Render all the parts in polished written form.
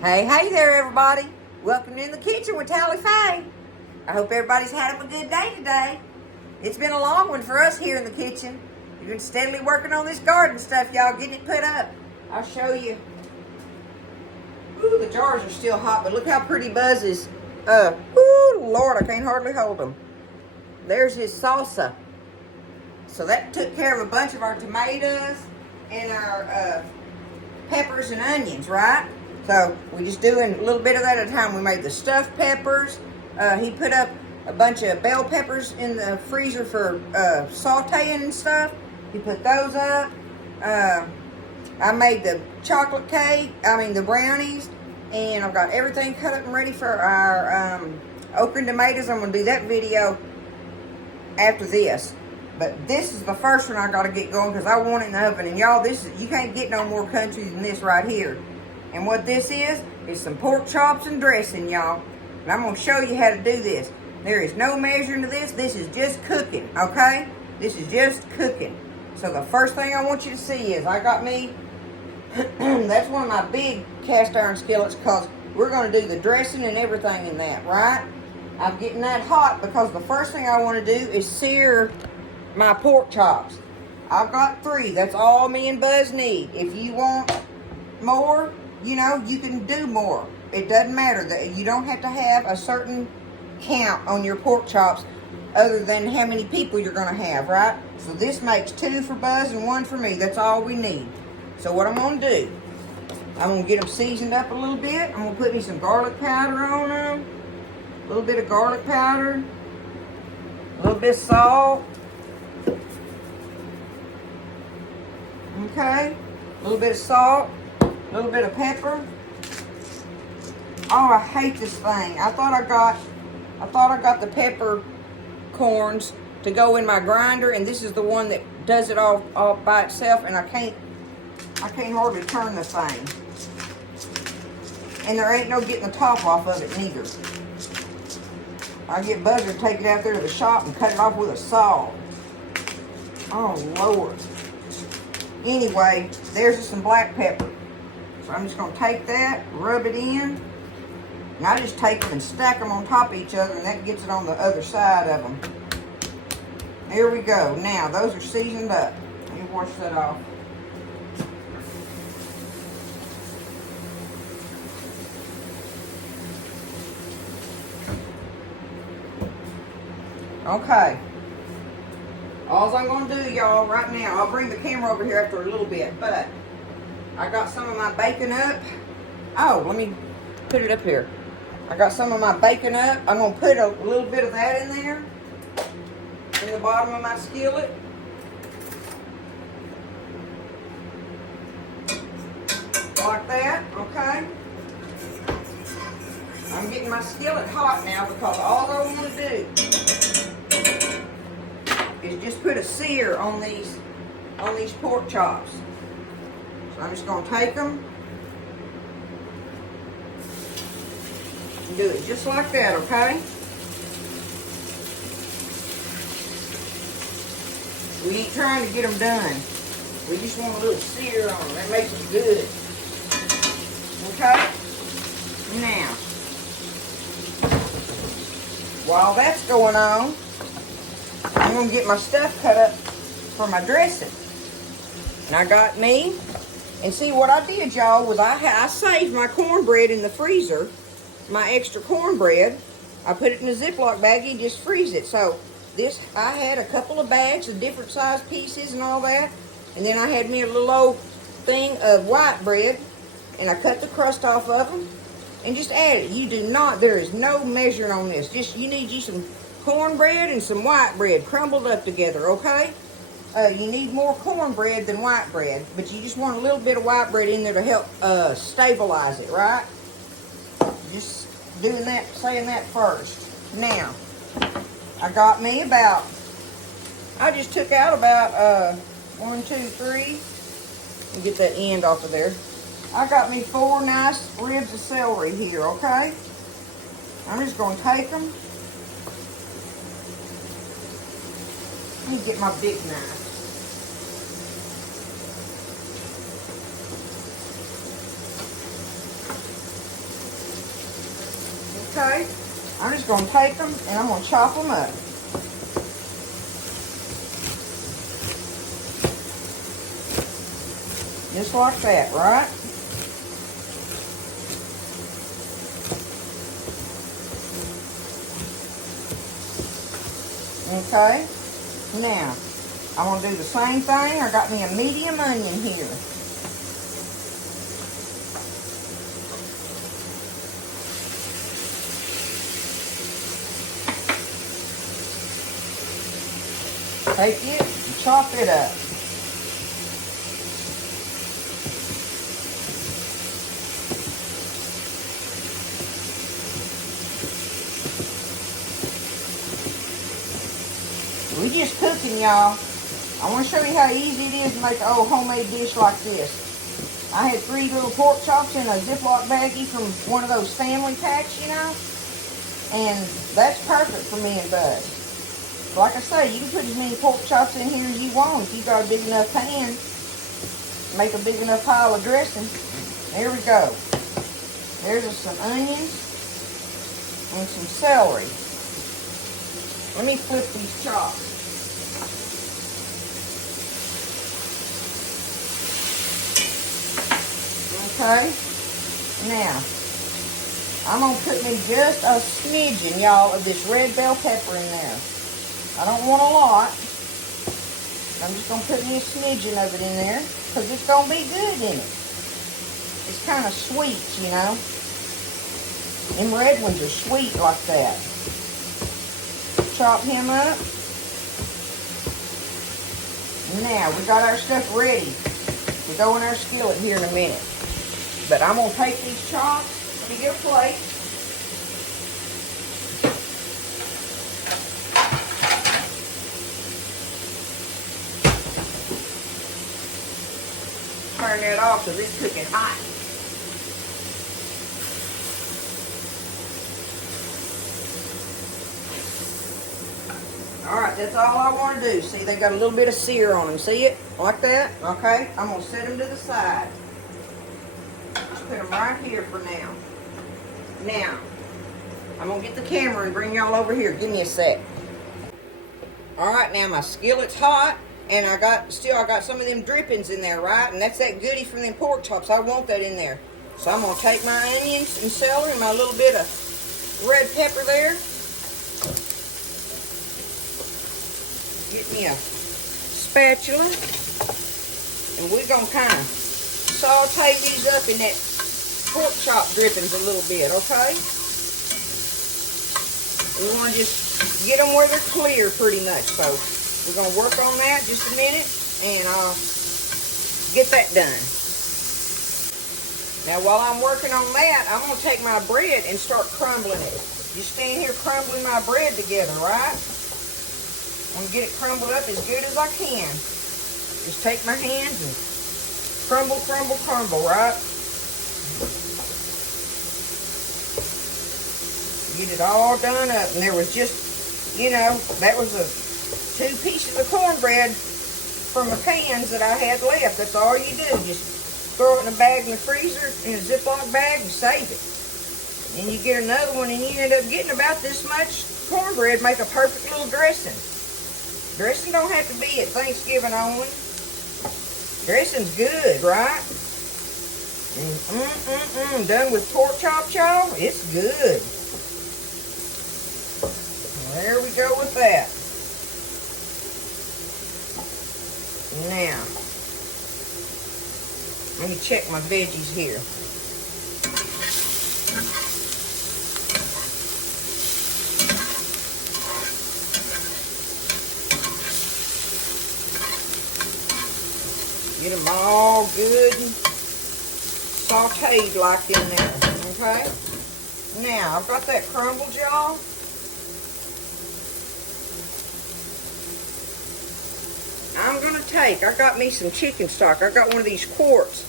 Hey there, everybody. Welcome to In the Kitchen with Tally Faye. I hope everybody's having a good day today. It's been a long one for us here in the kitchen. We've been steadily working on this garden stuff, y'all, getting it put up. I'll show you. Ooh, the jars are still hot, but look how pretty Buzz is. Ooh, Lord, I can't hardly hold them. There's his salsa. So that took care of a bunch of our tomatoes and our peppers and onions, right? So we're just doing a little bit of that at a time. We made the stuffed peppers. He put up a bunch of bell peppers in the freezer for sauteing and stuff. He put those up. I made the chocolate cake, the brownies, and I've got everything cut up and ready for our okra and tomatoes. I'm going to do that video after this. But this is the first one I got to get going because I want it in the oven. And y'all, you can't get no more country than this right here. And what this is some pork chops and dressing, y'all. And I'm going to show you how to do this. There is no measuring to this. This is just cooking, okay? This is just cooking. So the first thing I want you to see is I got me, that's one of my big cast iron skillets because we're going to do the dressing and everything in that, right? I'm getting that hot because the first thing I want to do is sear my pork chops. I've got 3. That's all me and Buzz need. If you want more, you can do more. It doesn't matter. That you don't have to have a certain count on your pork chops other than how many people you're going to have, right? So this makes 2 for Buzz and 1 for me. That's all we need. So what I'm going to do, I'm going to get them seasoned up a little bit. I'm going to put me some garlic powder on them. A little bit of garlic powder. A little bit of salt. Okay. A little bit of salt. A little bit of pepper. Oh, I hate this thing. I thought I got the pepper corns to go in my grinder, and this is the one that does it all by itself, and I can't hardly turn the thing. And there ain't no getting the top off of it neither. I get Buzz to take it out there to the shop and cut it off with a saw. Oh, Lord. Anyway, there's some black pepper. So I'm just going to take that, rub it in, and I just take them and stack them on top of each other, and that gets it on the other side of them. There we go. Now, those are seasoned up. Let me wash that off. Okay. All I'm going to do, y'all, right now, I'll bring the camera over here after a little bit, but I got some of my bacon up. Oh, let me put it up here. I got some of my bacon up. I'm going to put a little bit of that in there, in the bottom of my skillet. Like that, okay? I'm getting my skillet hot now because all I want to do is just put a sear on these pork chops. So I'm just going to take them and do it just like that, okay? We ain't trying to get them done. We just want a little sear on them. That makes them good. Okay? Now, while that's going on, I'm going to get my stuff cut up for my dressing. And I got me, and see what I did, y'all, was I saved my cornbread in the freezer, my extra cornbread. I put it in a Ziploc baggie and just freeze it. So this, I had a couple of bags of different size pieces and all that. And then I had me a little old thing of white bread, and I cut the crust off of them and just add it. You do not, there is no measuring on this. Just, you need you some cornbread and some white bread crumbled up together, okay? You need more cornbread than white bread, but you just want a little bit of white bread in there to help stabilize it, right? Just doing that, saying that first. Now, I got me about, I just took out about 1, 2, 3. Let me get that end off of there. I got me 4 nice ribs of celery here, okay? I'm just going to take them. Let me get my big knife. okay? I'm just gonna take them and I'm gonna chop them up. Just like that, right? Okay, now I'm going to do the same thing. I got me a medium onion here. Take it and chop it up. We just cooking, y'all. I want to show you how easy it is to make an old homemade dish like this. I had 3 little pork chops in a Ziploc baggie from one of those family packs, you know. And that's perfect for me and Bud. Like I say, you can put as many pork chops in here as you want. If you got a big enough pan, make a big enough pile of dressing. There we go. There's some onions and some celery. Let me flip these chops. Okay, now, I'm going to put me just a smidgen, y'all, of this red bell pepper in there. I don't want a lot. I'm just going to put me a smidgen of it in there, because it's going to be good in it. It's kind of sweet, you know. Them red ones are sweet like that. Chop him up. Now, we got our stuff ready to go in our skillet here in a minute. But I'm going to take these chops, let me get a plate. Turn that off because it's cooking hot. Alright, that's all I want to do. See, they got a little bit of sear on them. See it? Like that? Okay, I'm going to set them to the side. Put them right here for now. Now, I'm going to get the camera and bring y'all over here. Give me a sec. Alright, now my skillet's hot. And I got some of them drippings in there, right? And that's that goodie from them pork chops. I want that in there. So I'm going to take my onions and celery and my little bit of red pepper there. Get me a spatula. And we're going to kind of saute these up in that pork chop drippings a little bit, okay? We want to just get them where they're clear pretty much, folks. We're going to work on that just a minute, and I'll get that done. Now, while I'm working on that, I'm going to take my bread and start crumbling it. Just stand here crumbling my bread together, right? I'm going to get it crumbled up as good as I can. Just take my hands and crumble, crumble, crumble, right? Get it all done up. And there was just, you know, that was 2 pieces of cornbread from the pans that I had left. That's all you do. Just throw it in a bag in the freezer, in a Ziploc bag, and save it. And you get another one, and you end up getting about this much cornbread. Make a perfect little dressing. Dressing don't have to be at Thanksgiving only. Dressing's good, right? And done with pork chop, y'all. It's good. There we go with that. Now, let me check my veggies here. Get them all good and sauteed like in there, okay? Now, I've got that crumbled, y'all. I'm going to take, I got me some chicken stock. I got one of these quarts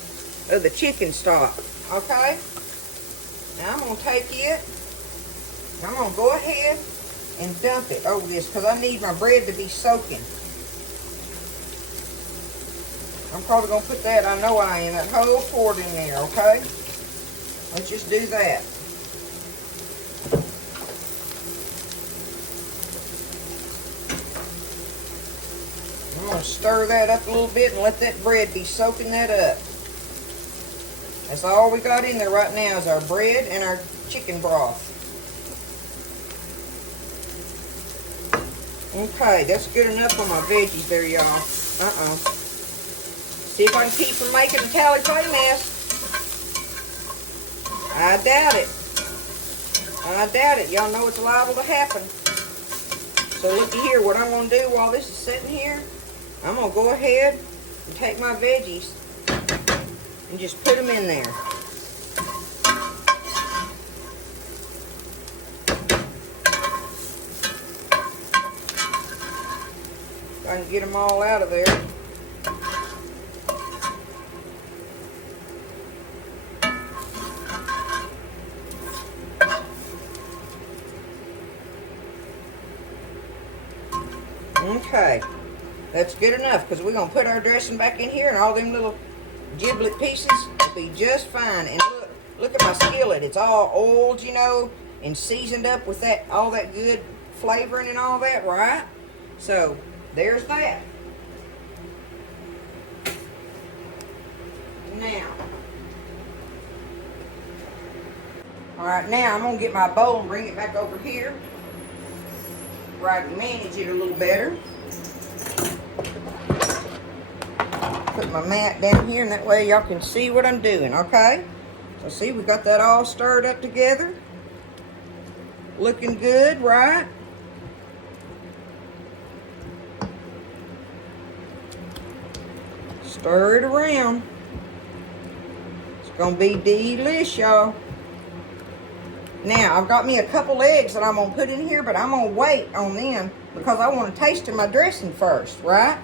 of the chicken stock, okay? Now I'm going to take it, I'm going to go ahead and dump it over this because I need my bread to be soaking. I'm probably going to put that, I know I am, that whole quart in there, okay? Let's just do that. gonna stir that up a little bit and let that bread be soaking that up. That's all we got in there right now is our bread and our chicken broth. Okay, that's good enough on my veggies there, y'all. See if I can keep from making a tally-play mess. I doubt it. I doubt it. Y'all know it's liable to happen. So looky here, what I'm going to do while this is sitting here, I'm going to go ahead and take my veggies and just put them in there. If I can get them all out of there. Okay, that's good enough because we're going to put our dressing back in here and all them little giblet pieces will be just fine. And look at my skillet. It's all oiled, you know, and seasoned up with that all that good flavoring and all that, right? So, there's that. Now, alright, now I'm going to get my bowl and bring it back over here where I can manage it a little better. Put my mat down here and that way y'all can see what I'm doing, okay? So see, we got that all stirred up together. Looking good, right? Stir it around. It's gonna be delish, y'all. Now, I've got me a couple eggs that I'm going to put in here, but I'm going to wait on them because I want to taste my dressing first, right?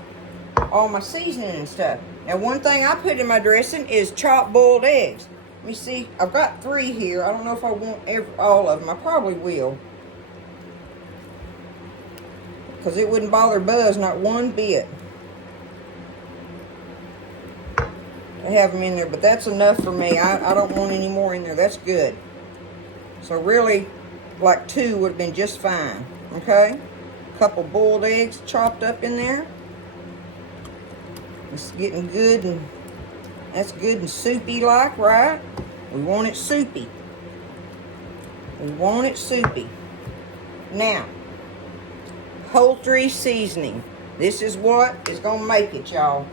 All my seasoning and stuff. Now, one thing I put in my dressing is chopped boiled eggs. Let me see. I've got 3 here. I don't know if I want all of them. I probably will. Because it wouldn't bother Buzz not one bit to have them in there. But that's enough for me. I don't want any more in there. That's good. So really, like 2 would have been just fine, okay? A couple boiled eggs chopped up in there. It's getting good, and that's good and soupy like, right? We want it soupy. We want it soupy. Now, poultry seasoning. This is what is going to make it, y'all.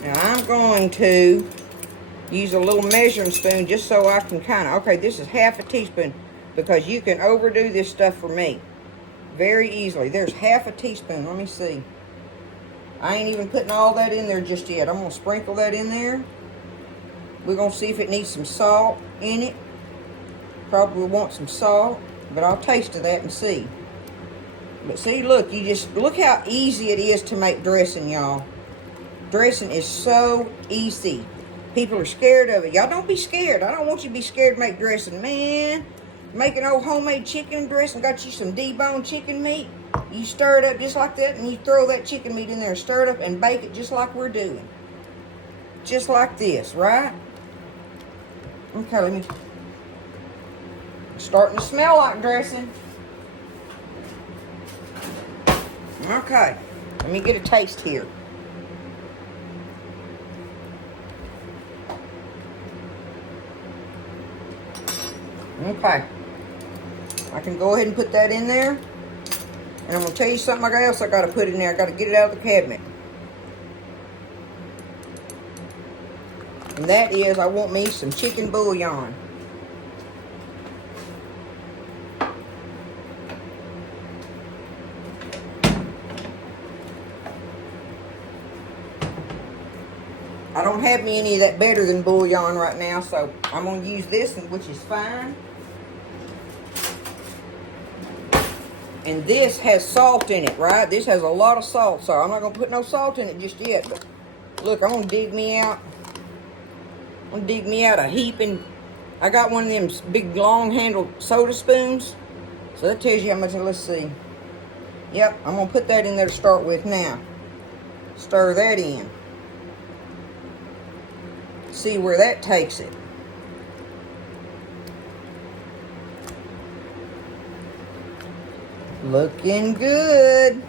Now, I'm going to use a little measuring spoon just so I can kind of, okay, this is half a teaspoon because you can overdo this stuff for me very easily. There's half a teaspoon. Let me see. I ain't even putting all that in there just yet. I'm going to sprinkle that in there. We're going to see if it needs some salt in it. Probably want some salt, but I'll taste of that and see. But see, look, look how easy it is to make dressing, y'all. Dressing is so easy. People are scared of it. Y'all don't be scared. I don't want you to be scared to make dressing. Man, making old homemade chicken dressing, got you some deboned chicken meat. You stir it up just like that, and you throw that chicken meat in there, stir it up, and bake it just like we're doing. Just like this, right? Okay, let me... Starting to smell like dressing. Okay, let me get a taste here. Okay, I can go ahead and put that in there. And I'm going to tell you something else I got to put in there. I got to get it out of the cabinet. And that is, I want me some chicken bouillon. I don't have me any of that better than bouillon right now, so I'm going to use this, which is fine. And this has salt in it, right? This has a lot of salt, so I'm not going to put no salt in it just yet. But look, I'm going to dig me out. I'm going to dig me out a heaping. I got one of them big long-handled soda spoons. So that tells you how much. Let's see. Yep, I'm going to put that in there to start with now. Stir that in. See where that takes it. Looking good.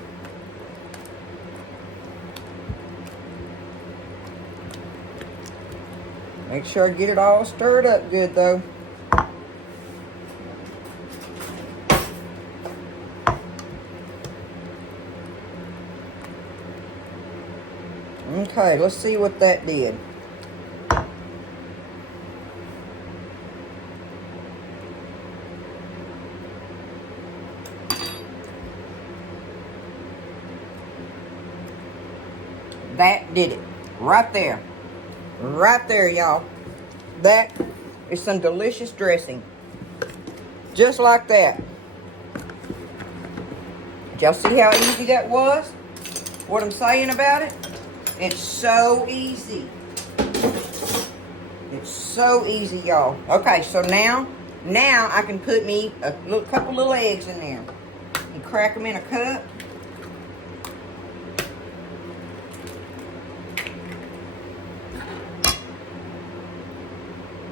Make sure I get it all stirred up good though. Okay, let's see what that did. That did it. Right there. Right there, y'all. That is some delicious dressing. Just like that. Did y'all see how easy that was? What I'm saying about it? It's so easy. It's so easy, y'all. Okay, so now I can put me a couple little eggs in there. And crack them in a cup.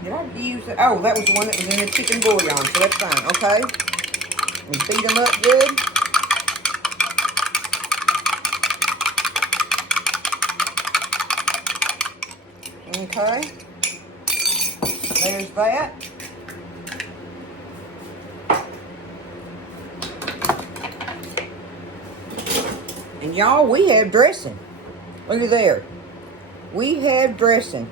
Did I use that? Oh, that was the one that was in the chicken bouillon, so that's fine. Okay. And beat them up good. Okay. There's that. And y'all, we have dressing. Look at there. We have dressing.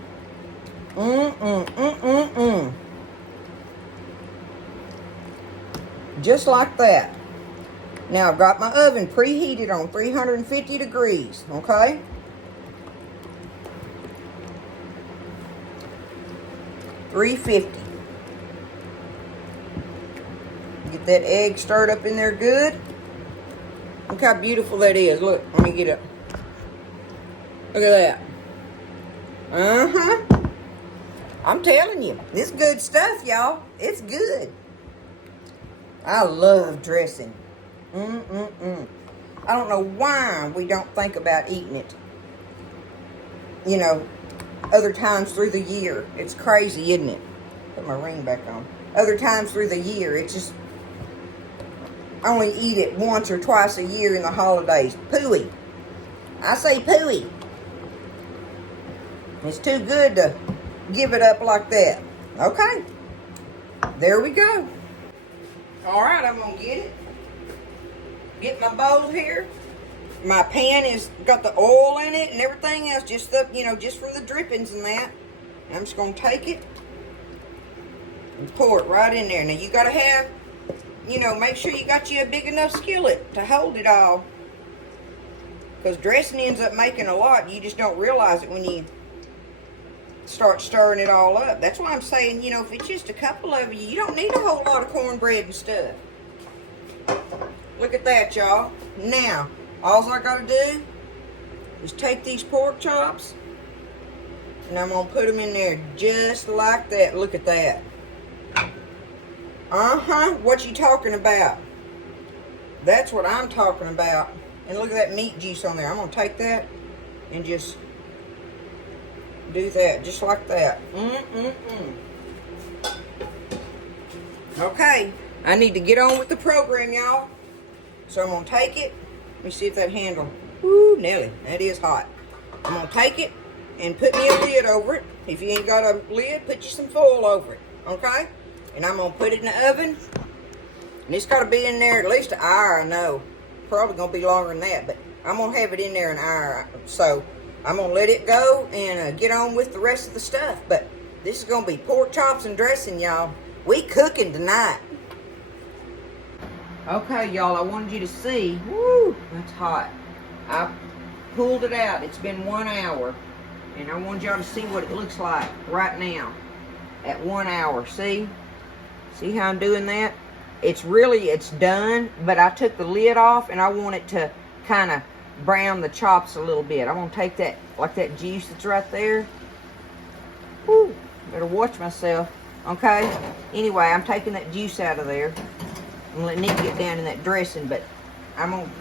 Just like that. Now I've got my oven preheated on 350 degrees, okay? $350. Get that egg stirred up in there good. Look how beautiful that is. Look, let me get it. Look at that. I'm telling you, it's good stuff, y'all. It's good. I love dressing. I don't know why we don't think about eating it, you know, other times through the year. It's crazy, isn't it? Put my ring back on. Other times through the year, it's just, I only eat it once or twice a year in the holidays. Pooey. I say pooey. It's too good to give it up like that. Okay. There we go. All right, I'm going to get it. Get my bowl here. My pan is got the oil in it and everything else, just the, you know, just from the drippings and that. And I'm just going to take it and pour it right in there. Now you got to have, you know, make sure you got you a big enough skillet to hold it all. Because dressing ends up making a lot. You just don't realize it when you start stirring it all up. That's why I'm saying, you know, if it's just a couple of you, you don't need a whole lot of cornbread and stuff. Look at that, y'all. Now, all I got to do is take these pork chops and I'm going to put them in there just like that. Look at that. What you talking about? That's what I'm talking about. And look at that meat juice on there. I'm going to take that and just do that, just like that. Okay, I need to get on with the program, y'all. So I'm going to take it. Let me see if that handle. Woo, Nelly, that is hot. I'm going to take it and put me a lid over it. If you ain't got a lid, put you some foil over it, okay? And I'm going to put it in the oven. And it's got to be in there at least an hour, I know. Probably going to be longer than that, but I'm going to have it in there an hour. So I'm going to let it go and get on with the rest of the stuff. But this is going to be pork chops and dressing, y'all. We cooking tonight. Okay, y'all, I wanted you to see. Woo, that's hot. I pulled it out. It's been 1 hour. And I wanted y'all to see what it looks like right now at 1 hour. See? See how I'm doing that? It's done, but I took the lid off and I want it to kind of brown the chops a little bit. I'm going to take that, like that juice that's right there. Woo, better watch myself. Okay? Anyway, I'm taking that juice out of there. I'm letting it get down in that dressing, but I'm going to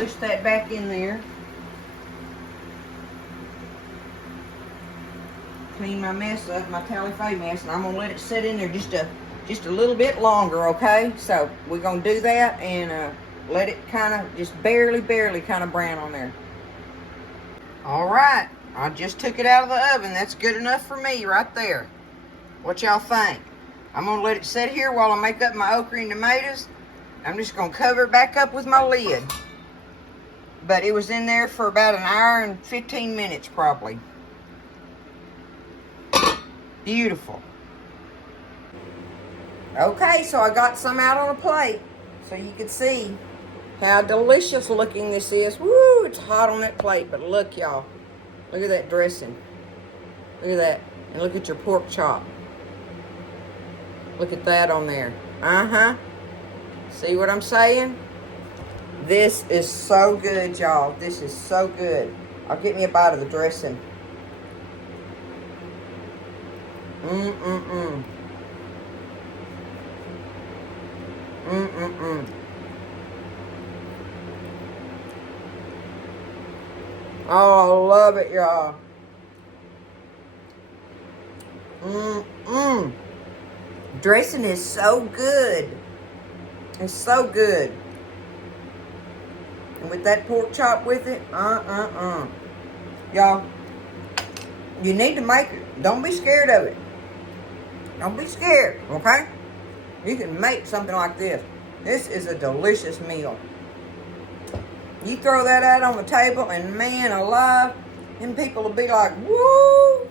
push that back in there. Clean my mess up, my tally-fay mess, and I'm going to let it sit in there just a little bit longer, okay? So we're going to do that, and let it kind of just barely kind of brown on there. All right, I just took it out of the oven. That's good enough for me right there. What y'all think? I'm gonna let it sit here while I make up my okra and tomatoes. I'm just gonna cover it back up with my lid. But it was in there for about an hour and 15 minutes probably. Beautiful. Okay, so I got some out on a plate so you can see how delicious looking this is. Woo, it's hot on that plate, but look, y'all. Look at that dressing. Look at that. And look at your pork chop. Look at that on there. Uh-huh. See what I'm saying? This is so good, y'all. This is so good. I'll get me a bite of the dressing. Mm-mm-mm. Mm-mm-mm. Oh, I love it, y'all. Mm-mm. Dressing is so good. It's so good. And with that pork chop with it, y'all, you need to make it. Don't be scared of it. Don't be scared, okay? You can make something like this. This is a delicious meal. You throw that out on the table, and man alive, them people will be like, woo!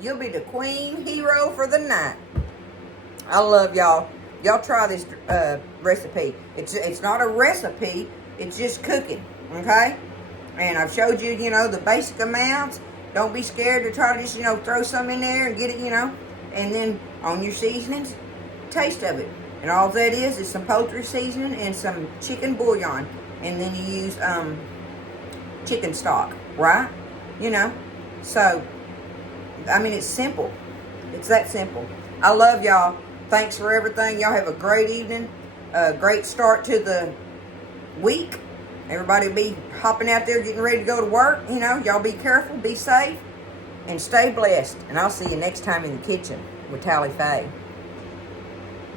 You'll be the queen hero for the night. I love y'all. Y'all try this recipe. It's not a recipe. It's just cooking, okay? And I've showed you, the basic amounts. Don't be scared to try to just, throw some in there and get it, And then on your seasonings, taste of it. And all that is some poultry seasoning and some chicken bouillon. And then you use chicken stock, right? So, I mean, it's simple. It's that simple. I love y'all. Thanks for everything. Y'all have a great evening. A great start to the week. Everybody be hopping out there getting ready to go to work. Y'all be careful, be safe, and stay blessed. And I'll see you next time in the kitchen with Tally Faye.